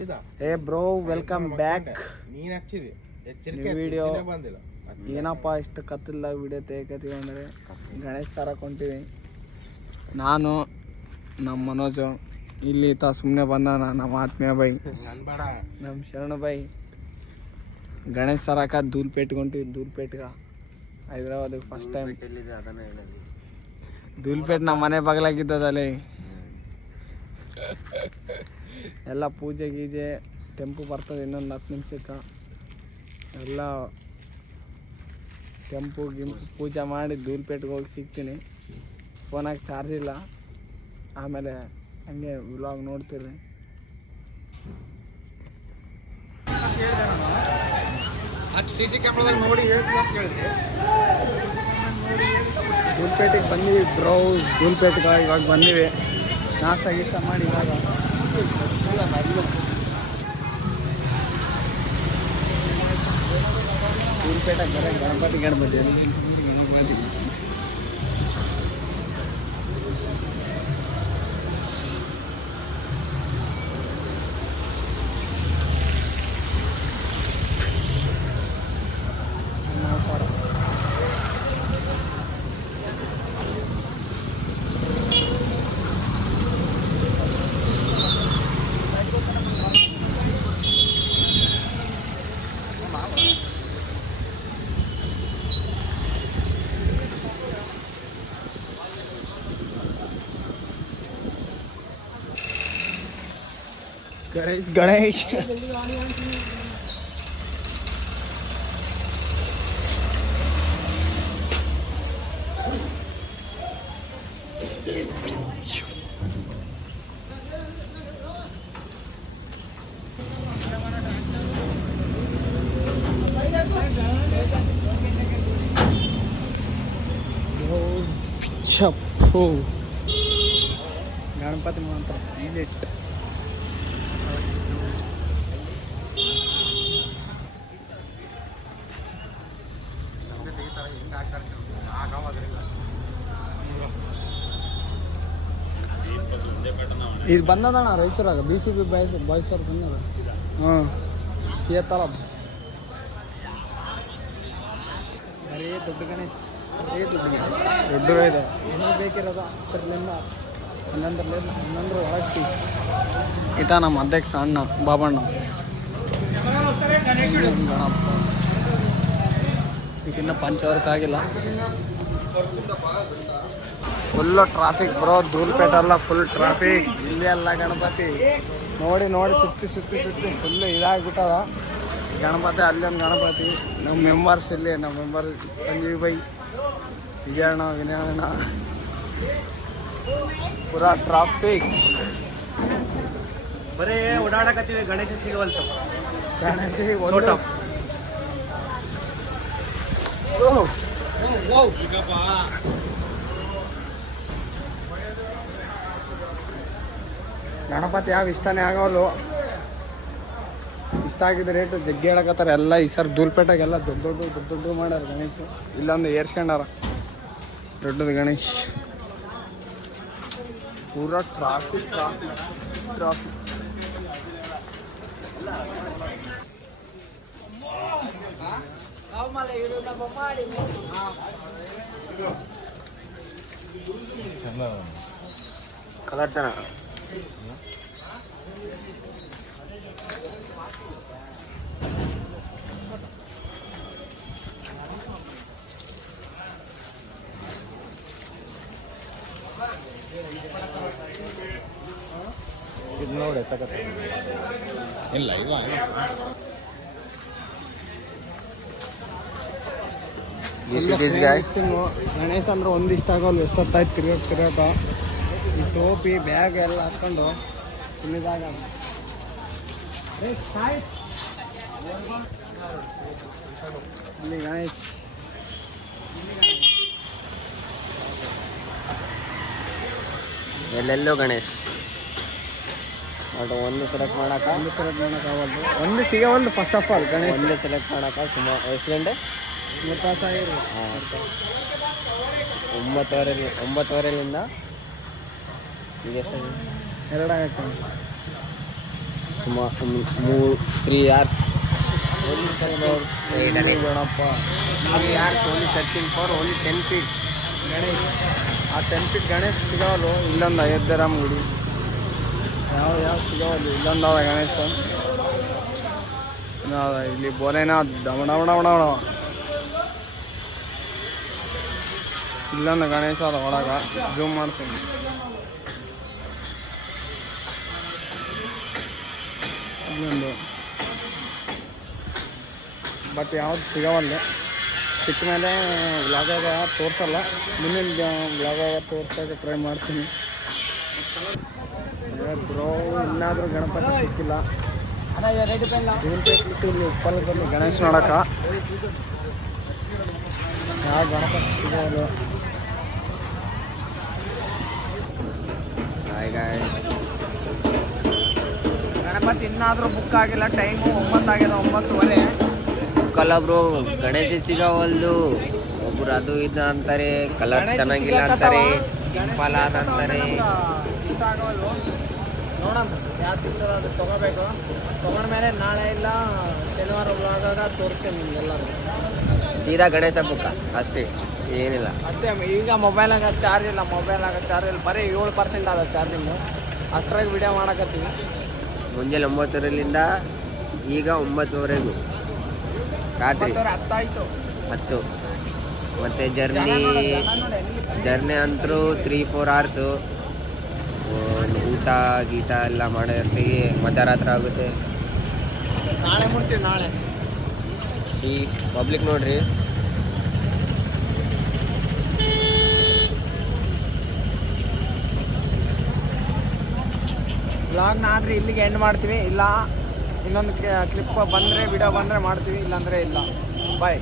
ಹೇ bro, welcome back. Video ಏನಪ್ಪ ಇಷ್ಟು ಕತ್ತಿಲ್ಲ video ತೆಗಿತೀವಿ ಅಂದರೆ ಗಣೇಶ್ ತರಕ್ಕೆ ಹೊಂಟೀವಿ. ನಾನು ನಮ್ಮ ಮನೋಜು ಇಲ್ಲಿ ಸುಮ್ಮನೆ ಬಂದಾನ ನಮ್ಮ ಆತ್ಮೀಯ ಬೈ, ನಮ್ಮ ಶರಣ ಬೈ. ಗಣೇಶ್ ತರಕ ಧೂಲ್ಪೇಟ್ಗೆ ಹೊಂಟಿವಿ. ಧೂಲ್ಪೇಟ್ಗೆ ಹೈದ್ರಾಬಾದಿಗೆ ಫಸ್ಟ್ ಟೈಮ್. ಧೂಲ್ಪೇಟ್ ನಮ್ಮ ಮನೆ ಬಗಲಾಗಿದ್ದದಲ್ಲಿ ಎಲ್ಲ ಪೂಜೆ ಗೀಜೆ ಟೆಂಪು ಬರ್ತದೆ ಇನ್ನೊಂದು 10 ನಿಮಿಷಕ್ಕೆ. ಎಲ್ಲ ಟೆಂಪು ಪೂಜೆ ಮಾಡಿ ಧೂಲ್ಪೇಟ್ಗೆ ಹೋಗಿ ಸಿಗ್ತೀನಿ. ಫೋನಾಗಿ ಚಾರ್ಜ್ ಇಲ್ಲ. ಆಮೇಲೆ ಹಂಗೆ ವ್ಲಾಗ್ ನೋಡ್ತೀರಿ. CC ಕ್ಯಾಮ್ರಾದಾಗ ನೋಡಿ ಧೂಲ್ಪೇಟಿಗೆ ಬಂದೀವಿ ಬ್ರೋ. ಧೂಲ್ಪೇಟ್ಗೆ ಇವಾಗ ಬಂದೀವಿ. ನಾಷ್ಟ ಗೀಷ್ಟ ಮಾಡಿ ಇವಾಗ ಧೂಲ್ಪೇಟೆಗೆ ಬರೋ ಗಣಪತಿ ಗಣೇಶ್ ಚಪ್ಪು ಗಣಪತಿ ಮಾತ್ರ ಇಲ್ಲಿಟ್ಟು ಇದು ಬಂದದಣ್ಣ ರಾಯಚೂರಾಗ. BCB ಬಾಯ್ಸ್ ಅವ್ರು ಬಂದದ. ಸಿಯತ್ತಲ್ಲ ಬರೀ ದೊಡ್ಡ ಗಣೇಶ್, ದೊಡ್ಡ ಇದೆ. ಏನೋ ಬೇಕಿರೋದು ಹತ್ತರಲಿಂದ 11 ಒಳಗೆ. ಈತ ನಮ್ಮ ಅಧ್ಯಕ್ಷ ಅಣ್ಣ ಬಾಬಣ್ಣ. ಗಣಪ ಈಗಿನ್ನ ಪಂಚವರ್ಕ್ ಆಗಿಲ್ಲ. Full traffic bro. ಧೂಲ್ಪೇಟೆಲ್ಲ ಫುಲ್ ಟ್ರಾಫಿಕ್. ಇಲ್ಲಿ ಎಲ್ಲ ಗಣಪತಿ ನೋಡಿ ಸುತ್ತಿ ಫುಲ್ಲು ಇದಾಗ್ಬಿಟ್ಟದ ಗಣಪತಿ. ಅಲ್ಲೊಂದು ಗಣಪತಿ. ನಮ್ಮ ಮೆಂಬರ್ಸ್ ಇಲ್ಲಿ, ನಮ್ಮ ಮೆಂಬರ್ ಸಂಜೀವ್ ಬೈ, ವಿಜಯಣ್ಣ, ವಿನಯಣ್ಣ. ಪೂರಾ ಟ್ರಾಫಿಕ್. ಬರೀ ಓಡಾಡಕತ್ತೀವಿ. ಗಣೇಶ ಸಿಗವಲ್ತು. ಗಣೇಶ ಗಣಪತಿ ಯಾವ ಇಷ್ಟನೇ ಆಗೋಲ್ಲ. ಇಷ್ಟ ಆಗಿದ್ದ ರೇಟು ಜಗ್ಗಿ ಹೇಳಕತ್ತಾರೆ ಎಲ್ಲ. ಈ ಸರ್ ಧೂಲ್ಪೇಟೆಗೆಲ್ಲ ದೊಡ್ಡ ಮಾಡ್ಯಾರ ಗಣೇಶ್. ಇಲ್ಲೊಂದು ಏರ್ಸ್ಕೊಂಡಾರ ದೊಡ್ಡದು ಗಣೇಶ್. ಪೂರಾ ಟ್ರಾಫಿಕ್. ಕಲರ್ ಚೆನ್ನಾಗಿ ಇದು ನೋಡಿ ಇಲ್ಲ ಇದು ಗಣೇಶ ಅಂದ್ರೆ ಒಂದಿಷ್ಟ ಆಗೋಲ್ಲ. ಎಷ್ಟೊತ್ತಾಯ್ತು ತಿರ್ಗಾಟ. ಈ ಟೋಪಿ ಬ್ಯಾಗ್ ಎಲ್ಲ ಹಾಕ್ಕೊಂಡು ತಿನ್ನಿದಾಗ ಇಲ್ಲಿ ಗಣೇಶ್. ಎಲ್ಲೆಲ್ಲೋ ಗಣೇಶ್. ಒಂದು ಸೆಲೆಕ್ಟ್ ಮಾಡೋಕ್ಕಾಗಲ್ದು. ಒಂದು ಸಿಗವಲ್ದು. ಫಸ್ಟ್ ಆಫ್ ಆಲ್ ಗಣೇಶ್ ಒಂದೇ ಸೆಲೆಕ್ಟ್ ಮಾಡೋಕೆ ಸುಮಾರು ಎಷ್ಟು ಗಂಟೆ? 9:30ರಿಂದ ಈಗ ಎಷ್ಟು? 2 ಆಗುತ್ತೆ. 3 hours. Ganapa 3 hours only searching for only 10 feet. Ganesh ಆ 10 ಫೀಟ್ ಗಣೇಶ್ ಸಿಗೋವಲ್ಲು. ಇಲ್ಲೊಂದು ಅಯೋಧ್ಯರಾಮ್ ಗುಡಿ ಯಾವ ಸಿಗೋವಲ್ಲು. ಇಲ್ಲೊಂದವ ಗಣೇಶ. ಇಲ್ಲಿ ಬೋಲೆನಾಥ್ ಡಮಣ ಇಲ್ಲೊಂದು ಗಣೇಶ ಅದ ಒಳಗೆ. ಜೂಮ್ ಮಾಡ್ತೀನಿ. ಇಲ್ಲೊಂದು ಬಟ್ ಯಾವ್ದು ಸಿಗವಲ್ಲ. ಸಿಕ್ಕ ಮೇಲೆ ಬ್ಲಾಗಾಗ ತೋರಿಸಲ್ಲ. ಮುಂದಿನ ಬ್ಲಾಗಾಗ ತೋರ್ಸೋಕೆ ಟ್ರೈ ಮಾಡ್ತೀನಿ. ಬ್ರೋ ಇನ್ನಾದರೂ ಗಣಪತಿ ಸಿಕ್ಕಿಲ್ಲ. ಇಲ್ಲಿ ಉಪ್ಪಲ್ಲಿ ಬಂದು ಗಣೇಶ ನೋಡಕ ಯಾವ ಗಣಪತಿ ಸಿಗೋದು. ಗಣಪತಿ ಇನ್ನಾದರೂ ಬುಕ್ ಆಗಿಲ್ಲ. ಟೈಮು 9 ಆಗಿದೆ, 9:30. ಬುಕ್ಕಲ್ಲ ಬ್ರೋ, ಗಣೇಶ ಸಿಗವಲ್ದು. ಒಬ್ರು ಅದು ಇದು ಅಂತಾರೆ, ಕಲರ್ ಚೆನ್ನಾಗಿಲ್ಲ ಅಂತಾರೆ, ಸಿಂಪಲ್ ಆದ ಅಂತಾರೆ. ಇಷ್ಟ ಆಗವಲ್ಲು. ನೋಡೋಣ ಯಾವ್ದು ಸಿಗ್ತದೆ ಅದು ತೊಗೋಬೇಕು. ತೊಗೊಂಡ್ಮೇಲೆ ನಾಳೆ ಇಲ್ಲ ಶನಿವಾರ ಬ್ಲಾಗಾಗ ತೋರಿಸ್ತೇನೆ ನಿಮ್ಗೆಲ್ಲರೂ. ಸೀದಾ ಗಣೇಶ ಬುಕ್ಕ ಅಷ್ಟೇ, ಏನಿಲ್ಲ. ಅಷ್ಟೇ. ಈಗ ಮೊಬೈಲಾಗ ಚಾರ್ಜ್ ಇಲ್ಲ. ಬರೀ 7% ಅದ ಚಾರ್ಜಿಂಗು. ಅಷ್ಟರಾಗ ವಿಡಿಯೋ ಮಾಡಕತ್ತೀವಿ. ಮುಂಜಾನೆ 9:00ರಿಂದ ಈಗ 9:00ವರೆಗೂ ರಾತ್ರಿ 10 ಆಯಿತು. 10. ಮತ್ತು ಜರ್ನಿ ಅಂತೂ 3-4 hours. ಊಟ ಗೀಟ ಎಲ್ಲ ಮಾಡೋ ಅಷ್ಟಿಗೆ ಮಧ್ಯರಾತ್ರಿ ಆಗುತ್ತೆ. ನಾಳೆ ಮುಟ್ತೀವಿ. ನಾಳೆ ಈ ಪಬ್ಲಿಕ್ ನೋಡ್ರಿ. ಬ್ಲಾಗ್ನ ಆದರೆ ಇಲ್ಲಿಗೆ ಎಂಡ್ ಮಾಡ್ತೀವಿ. ಇಲ್ಲ ಇನ್ನೊಂದು ಕ್ಲಿಪ್ ಬಂದರೆ ವಿಡಿಯೋ ಬಂದರೆ ಮಾಡ್ತೀವಿ, ಇಲ್ಲಾಂದರೆ ಇಲ್ಲ. ಬಾಯ್.